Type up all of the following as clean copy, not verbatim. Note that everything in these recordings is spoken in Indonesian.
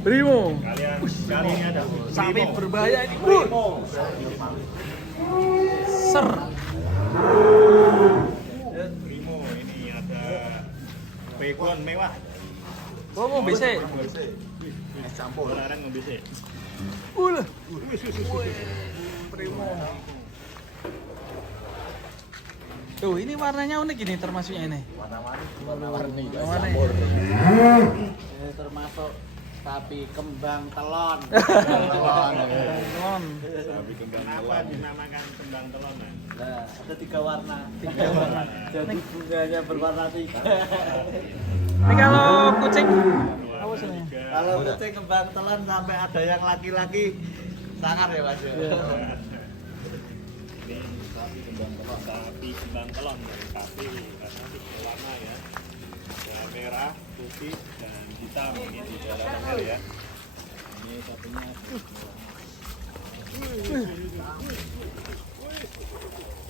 Primo. Kali ini ada Sapi berbahaya ini, Bro. Ser. Primo ini ada bacon mewah. Oh, mau BC. Es campur. Larang mau BC. Ulah. Primo. Tuh, ini warnanya unik ini termasuknya ini. Warna-warni. Ini termasuk sapi kembang telon. Telon. Sapi kembang apa dinamakan kembang telon? Nah, ada 3 warna. 3 warna. Jadi bunganya berwarna 3. Ini kalau kucing apa sebenarnya? Kalau kucing kembang telon sampai ada yang laki-laki sangar ya Mas. Ini sapi kembang telon. Sapi kembang telon dari sapi karena 3 warna ya. Ada merah, putih, dan hitam ini di dalam leher ya. Ini sapinya.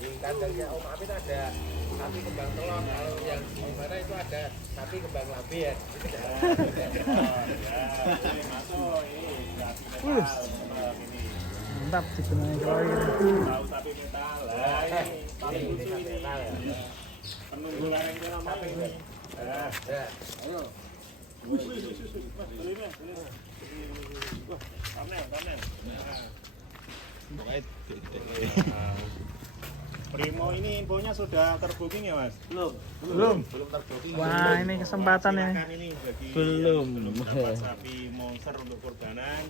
Di kandangnya Om Amin ada sapi kembang telon. Kalau yang di mana itu ada sapi kembang labi ya. Ini masuk ini sapi metal ini. Mantap sebenarnya kalau ini. Tahu sapi metal lah ini. Paling lucu ini. Penunggu larang itu namanya ini. Ayo. Thumbnail. Primo ini infonya sudah terbooking ya Mas? Belum. terbukti. Wah, ini kesempatan ya. Silakan ini bagi Belum. yang dapat sapi monster untuk kurbanan.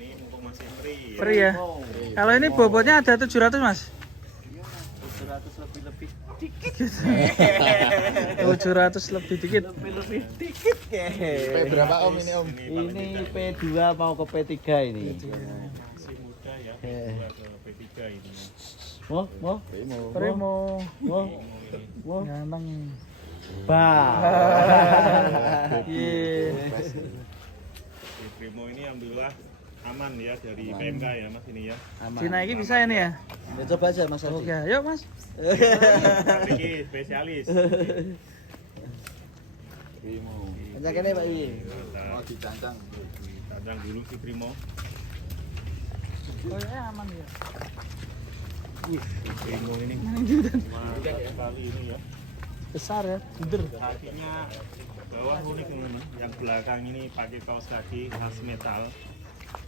Ini mumpung masih free. Free ya. Kalau ini bobotnya ada 700, Mas. 700 lebih-lebih. 700 lebih dikit. Lebih-lebih dikit P berapa Om ini Om? Ini P2 mau ke P3 ini. Masih muda ya, P2 ke P3 ini. Mau? Primo. Mau? Ganteng. Iya. Di Primo ini alhamdulillah aman ya dari PMK ya Mas ini ya. Cina ini bisa ini ya? Ya, coba aja Mas Adi. Oke, yuk Mas. Tapi ini spesialis. Kencang ini Pak Iyi. Mau dicancang. Cancang dulu si Primo. Oh ya aman ya. Si Primo ini mantap sekali ini ya. Besar ya, buder. Kakinya bawah unik teman-teman. Yang belakang ini pakai kaos kaki khas metal.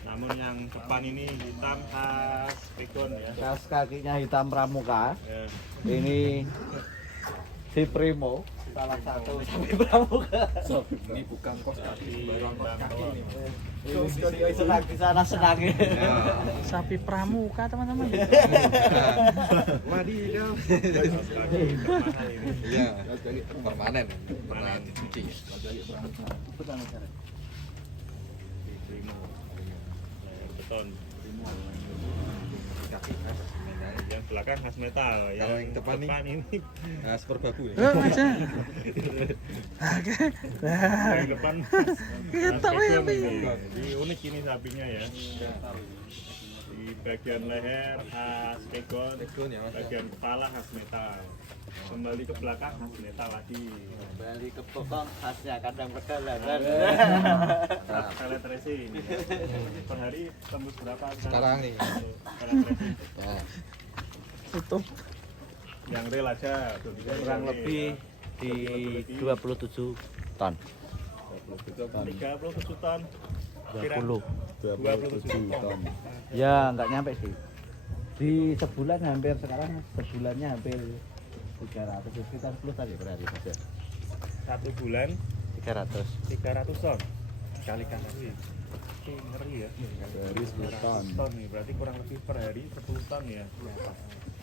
Namun yang depan ini hitam khas pegon ya. Kaos kakinya hitam pramuka. Ya. Ini si Primo, salah satu sapi pramuka. Ini bukan kos kaki, Baru kos kaki ini. Ini senang di sana senang. Sapi pramuka teman-teman. Wadidaw. Kaos kaki termahal ini. Iya, jadi permanen. Pernah dicuci. Si Primo. Layar beton. Kaki khas. Yang belakang khas metal. Kalau yang depan ini Nah, super babu ya. Yuk aja. Oke. yang depan Kita ya, Pi. Jadi unik ini sapinya ya. Di bagian leher khas pegon, Pegon ya, Mas. bagian kepala khas metal. Kembali ke belakang khas metal lagi. Kembali ke pokok khasnya kandang perjalanan. Pelet racing. Per hari tembus berapa Sekarang nih. untuk pelet racing? Nah, Tutup. Yang real aja tuh, Kurang lebih di 27 ton. 37 ton. 20. 27 ton. Ya, nggak nyampe sih. Di sebulan hampir sekarang sebulannya hampir 300 sekitar 10 tadi berarti saja. Satu bulan 300. 300 ton. Kalikan lagi. Oke, ngeri ya. dari 10 ton. Ton nih, berarti kurang lebih per hari 10 ton ya.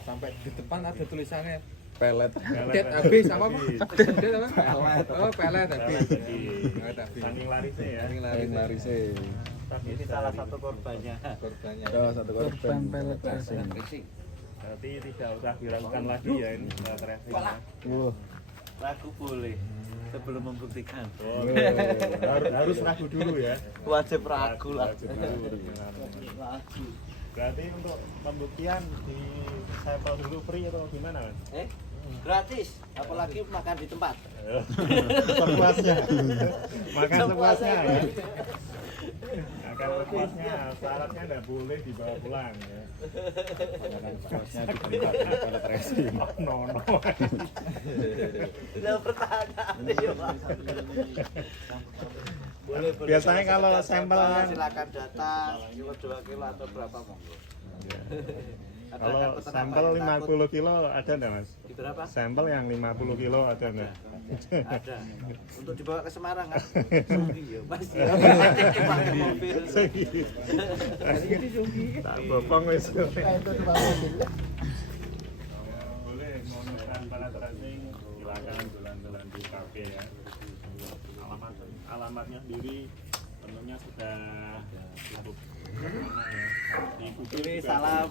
Sampai di depan ada tulisannya pelet. Pelet Pelet habis apa Pak? habis. Pelet apa? Oh, pelet habis. Pelet habis. Pelet habis. Saking larisnya ya. Saking larisnya. Tapi Ini salah satu korbannya. Korbannya. Oh, satu Korban pelet racing. Berarti tidak usah diragukan lagi ya ini pelet racing. Wah. Ragu boleh sebelum membuktikan. Oh, harus ragu dulu ya. Wajib ragu lah. Ragu dulu. Ragu. Berarti untuk pembuktian di sampel dulu free atau gimana Mas? Gratis, apalagi makan di tempat. Sepuasnya. Makan sepuasnya ya. Akan lepasnya syaratnya nggak boleh dibawa pulang ya. Harusnya diberikan pada tracing. No. Lah pertanyaan ya, Pak. Boleh, boleh. Biasanya kalau Sekedar sampel kan- silakan datang, kilo 2 kilo atau berapa monggo. Ada Kalau takut kenapa? sampel Takut 50 kilo ada nggak mas? di berapa? Sampel yang 50 kilo ada nggak? Ada. Untuk dibawa ke Semarang kan? Sunggi ya, Mas. Ya, pakai mobil. Tak bopong wis. Boleh menggunakan para tracing silakan jalan-jalan di kafe ya. Alamatnya sendiri tentunya sudah cukup terkenal ya. Di Google Ini juga salam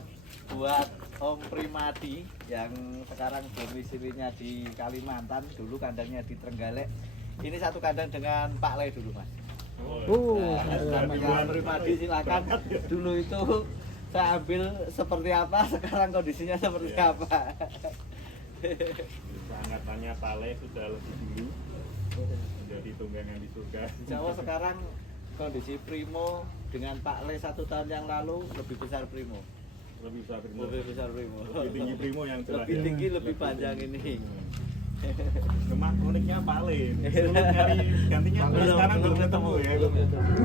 buat Om Primadi yang sekarang domisilinya di Kalimantan, dulu kandangnya di Trenggalek. Ini satu kandang dengan Pak Le dulu, Mas. Nah, namanya Om Primadi silakan. Dulu itu saya ambil seperti apa, sekarang kondisinya seperti apa. Angkatannya Pale sudah lebih dulu menjadi tunggangan di surga. Jawa sekarang kondisi Primo dengan Pak Le 1 tahun yang lalu lebih besar Primo. Lebih besar Primo. Lebih besar Primo. Lebih tinggi Primo yang jelas Lebih ya. tinggi, lebih panjang ini. Cuma uniknya Pale. Sulit nyari gantinya sampai sekarang belum ketemu ya.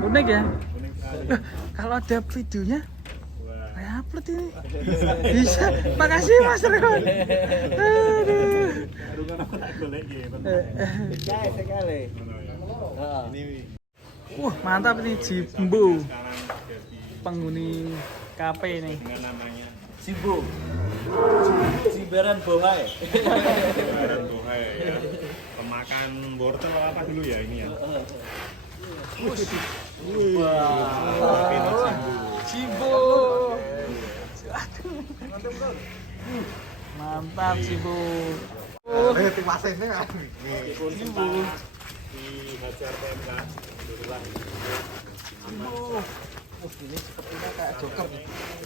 Unik ya. Unik sekali. Kalau ada videonya, Wah. saya upload ini. Bisa. Makasih Mas Rekon. Aduh. Aduh kan aku tak golek gitu. Sekali, sekali. Oh. Wah, mantap nih Jimbo. Sekarang jadi Penghuni kafe nih. dengan namanya Simbo. Simbaran Bohai. Baran Bohai ya. Pemakan wortel apa dulu ya ini ya. Jimbo. Mantap Jimbo. Jimbo di Hajar PMK kebetulan. Ini sepertinya kayak Joker.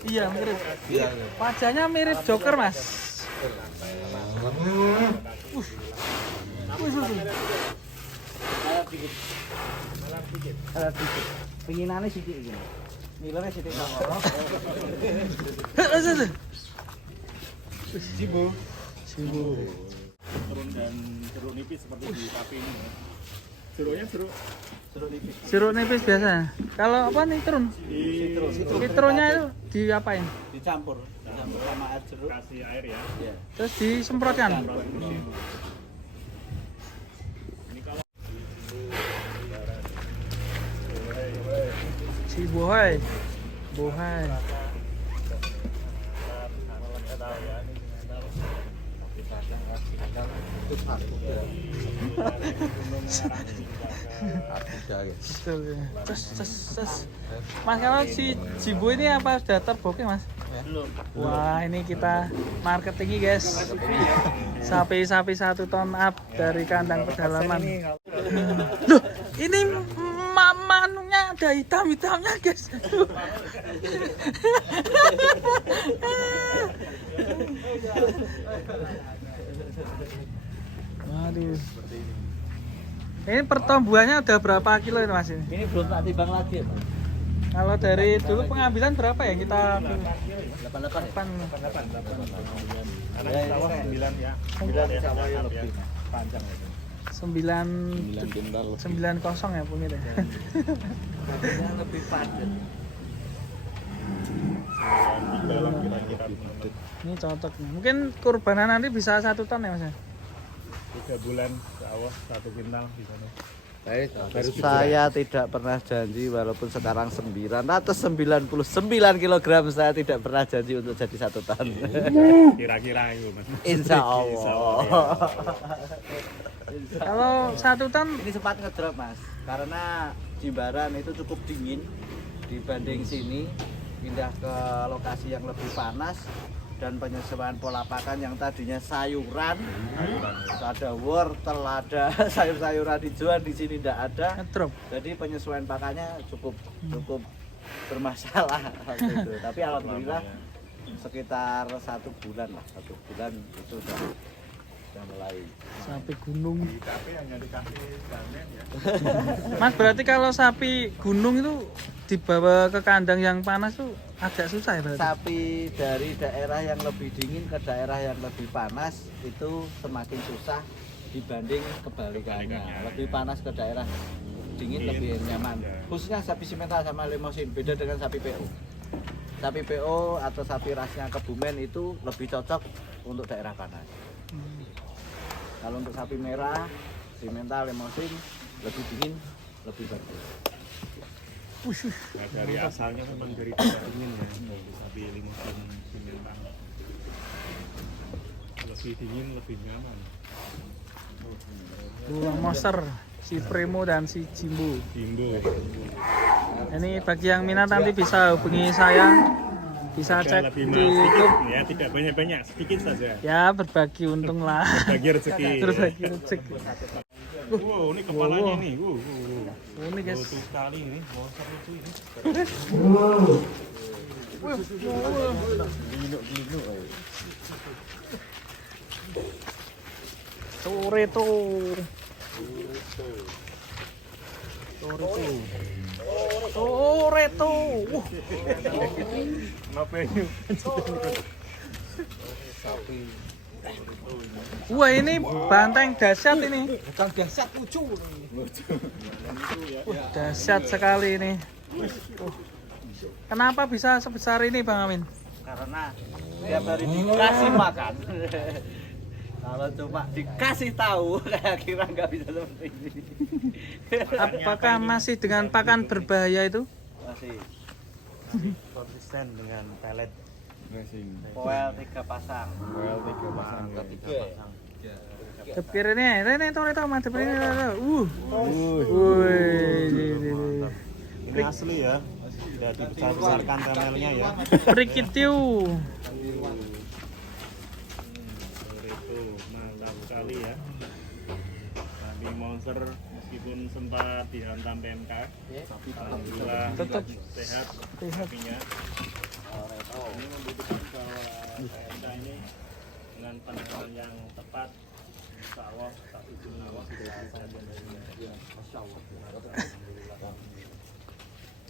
Iya mirip. Wajahnya mirip Joker Mas. Alat dikit. Alat dikit. Penginane sithik iki. Milere sithik sama. Jimbo. Jimbo. Turun dan jeruk nipis seperti di kafe ini ya. Jeruknya jeruk nipis. Jeruk nipis biasa. Kalau apa nih turun? Citronya itu diapain? Dicampur sama air jeruk. Kasih air ya. Iya. Terus disemprotkan. Ini kalau Si Bohai. Bohai. Betul ya. Terus. Mas kalau si Jimbo ini apa sudah terbooking Mas? Belum. Wah ini kita marketingi guys. Sapi-sapi 1 ton up dari kandang pedalaman. Loh ini manunya ada hitam-hitamnya guys. Waduh. Ini pertumbuhannya udah berapa kilo ini Mas ini? Ini belum tak timbang lagi ya, Pak. Kalau dari dulu pengambilan berapa ya kita? 88 ya? 8 karena di sawah 9 ya. 9 ya, sawah ya, lebih. ya. Panjang itu. 9 kosong ya punya deh. Yang lebih padat. 9 dalam kira-kira Ini cocok nih. Mungkin kurbanan nanti bisa 1 ton ya Mas? 3 bulan sawah 1 kintal di sana. Saya tidak pernah janji walaupun sekarang 999 kg saya tidak pernah janji untuk jadi 1 ton. Kira-kira itu Mas. Insya Allah. Kalau 1 ton Ini sempat ngedrop Mas karena Jimbaran itu cukup dingin dibanding sini, pindah ke lokasi yang lebih panas dan penyesuaian pola pakan yang tadinya sayuran, ada wortel, ada sayur-sayuran hijauan di sini tidak ada. ngedrop. Jadi penyesuaian pakannya cukup bermasalah gitu. Tapi alhamdulillah sekitar 1 bulan lah, 1 bulan itu udah sudah mulai. Sapi gunung. Di kafe hanya dikasih gamen ya. Mas berarti kalau sapi gunung itu dibawa ke kandang yang panas tuh agak susah ya berarti? Sapi dari daerah yang lebih dingin ke daerah yang lebih panas itu semakin susah dibanding kebalikannya. Lebih panas ke daerah dingin lebih nyaman. Khususnya sapi simental sama limosin, beda dengan sapi PO. Sapi PO atau sapi rasnya Kebumen itu lebih cocok untuk daerah panas. Kalau untuk sapi merah, simental, limosin lebih dingin, lebih bagus. Nah, dari asalnya memang dari tidak dingin ya. Sapi limusin simental. Lebih dingin, lebih nyaman. Dua monster, si Primo dan si Jimbo. Jimbo. Ini bagi yang minat nanti bisa hubungi saya, bisa cek Lebih di mahal sedikit YouTube. ya, tidak banyak-banyak, sedikit saja. Ya berbagi untung lah. Bagi rezeki. Berbagi rezeki. Wow, ini kepalanya nih. Ini guys. Lucu sekali ini, monster lucu ini. Toretto. Toretto. Kenapa ini? Wah ini banteng dahsyat ini. Bukan dahsyat lucu. Dahsyat sekali ini. Kenapa bisa sebesar ini Bang Amin? Karena tiap hari dikasih makan. Kalau cuma dikasih tahu, kayak kira nggak bisa seperti ini. Apakah masih dengan pakan berbahaya itu? Masih Konsisten dengan pelet. poel 3 pasang. Tepkir ini Toretto mantep ini. Wih. Ini asli ya. Sudah dibesar-besarkan temelnya ya. Prikitiu. Itu mantap sekali ya. Sapi monster meskipun sempat dihantam PMK, alhamdulillah Tetap sehat sehat. sapinya. Ini membuktikan bahwa PMK ini dengan penanganan yang tepat, insya Allah sapi Junawa sudah bisa menjadi Masya Allah.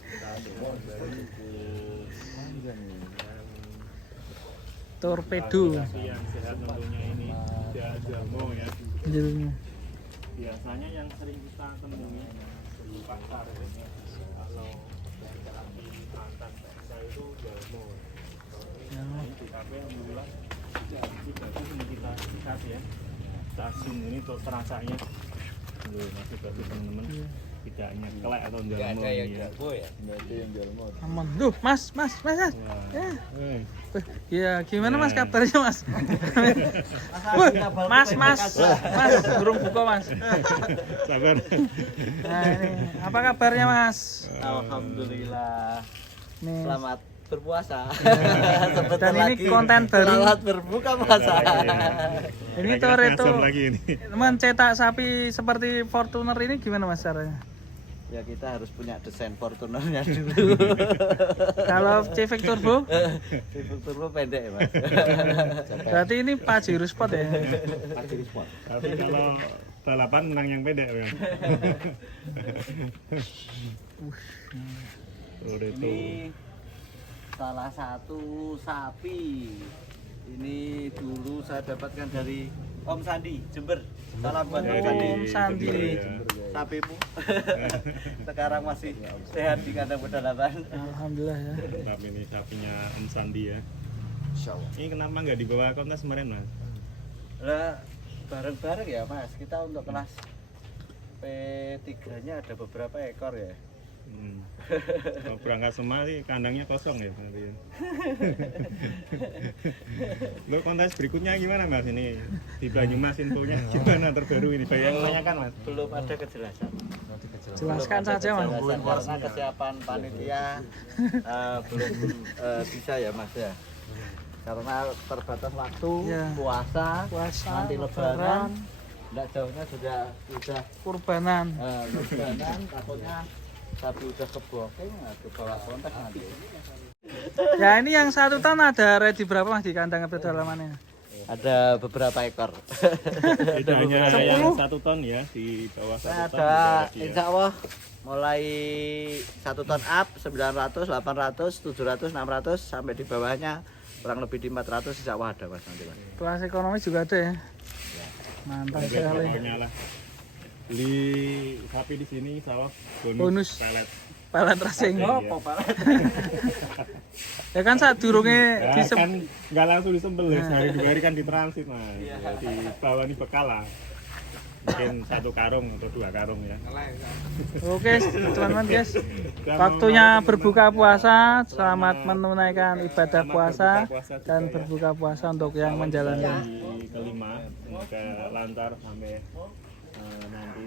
Kita semua dari Torpedo. sapi yang sehat tentunya ini Jalmo ya. Jadinya. Biasanya yang sering kita temui di pasar ini kalau sapi mantan saya itu Jalmo. Di kafe alhamdulillah tidak ini kita sikat ya. Kita zoom ini untuk terasanya. Loh, masih bagus teman-teman. Tidak hanya kelek atau Jalmo ini ya. Aman. Duh, Mas. Wah. Ya. Eh. Ya, gimana Mas kabarnya Mas? Wah, Mas, burung buka Mas. Sabar. Nah ini, apa kabarnya Mas? Alhamdulillah. Nih. Selamat berpuasa. Dan ini konten baru. Selamat berbuka puasa. Ini Kira-kira Toretto ngasem lagi ini. mencetak sapi seperti Fortuner ini gimana Mas caranya? Ya kita harus punya desain Fortunernya dulu. Kalau Civic Turbo, Civic Turbo pendek ya Mas. berarti ini Pajero Sport ya? Tapi kalau balapan menang yang pendek ya. Toretto. Ini salah satu sapi. Ini dulu saya dapatkan dari Om Sandi, Jember. Salam buat Om Sandi. Om Sandi. Sapimu. Sekarang masih sehat di kandang pedalaman. Alhamdulillah ya. Tapi ini sapinya Om Sandi ya. Ini kenapa nggak dibawa kontes kemarin Mas? Lah bareng-bareng ya Mas. Kita untuk kelas P3-nya ada beberapa ekor ya. Kalau berangkat semua sih kandangnya kosong ya berarti ya. Lo kontes berikutnya gimana Mas ini di Banyumas infonya gimana terbaru ini banyak yang tanyakan Mas. Belum ada kejelasan. Jelaskan saja Mas. Kejelasan karena kesiapan panitia belum bisa ya Mas ya. Karena terbatas waktu, Ya. puasa, Puasa, nanti lebaran, enggak jauhnya sudah kurbanan. lebaran, takutnya sapi udah keboking, ke bawah kontak nanti. Ya ini yang 1 ton ada ready berapa Mas di kandang pedalamannya? Ada beberapa ekor. Itu hanya 10. yang 1 ton ya, di bawah 1 ton. Ada juga lagi ya. insya Allah mulai 1 ton up 900, 800, 700, 600 sampai di bawahnya kurang lebih di 400 insya Allah ada mas nanti mas. Kelas ekonomi juga ada ya. Mantap Sampai sekali. pokoknya lah. Beli sapi di sini sawah Bonus. bonus pelet. Pelet racing. Iya. Ya kan saat durungnya Ya, disem. kan nggak langsung disembelih, sehari 2 hari kan ditransit mas. Di bawah ini bekal lah. Mungkin 1 karung atau 2 karung ya. Oke, teman-teman guys. Waktunya berbuka puasa. Selamat menunaikan ibadah puasa dan berbuka puasa untuk yang menjalani. Di kelima, semoga lancar sampai nanti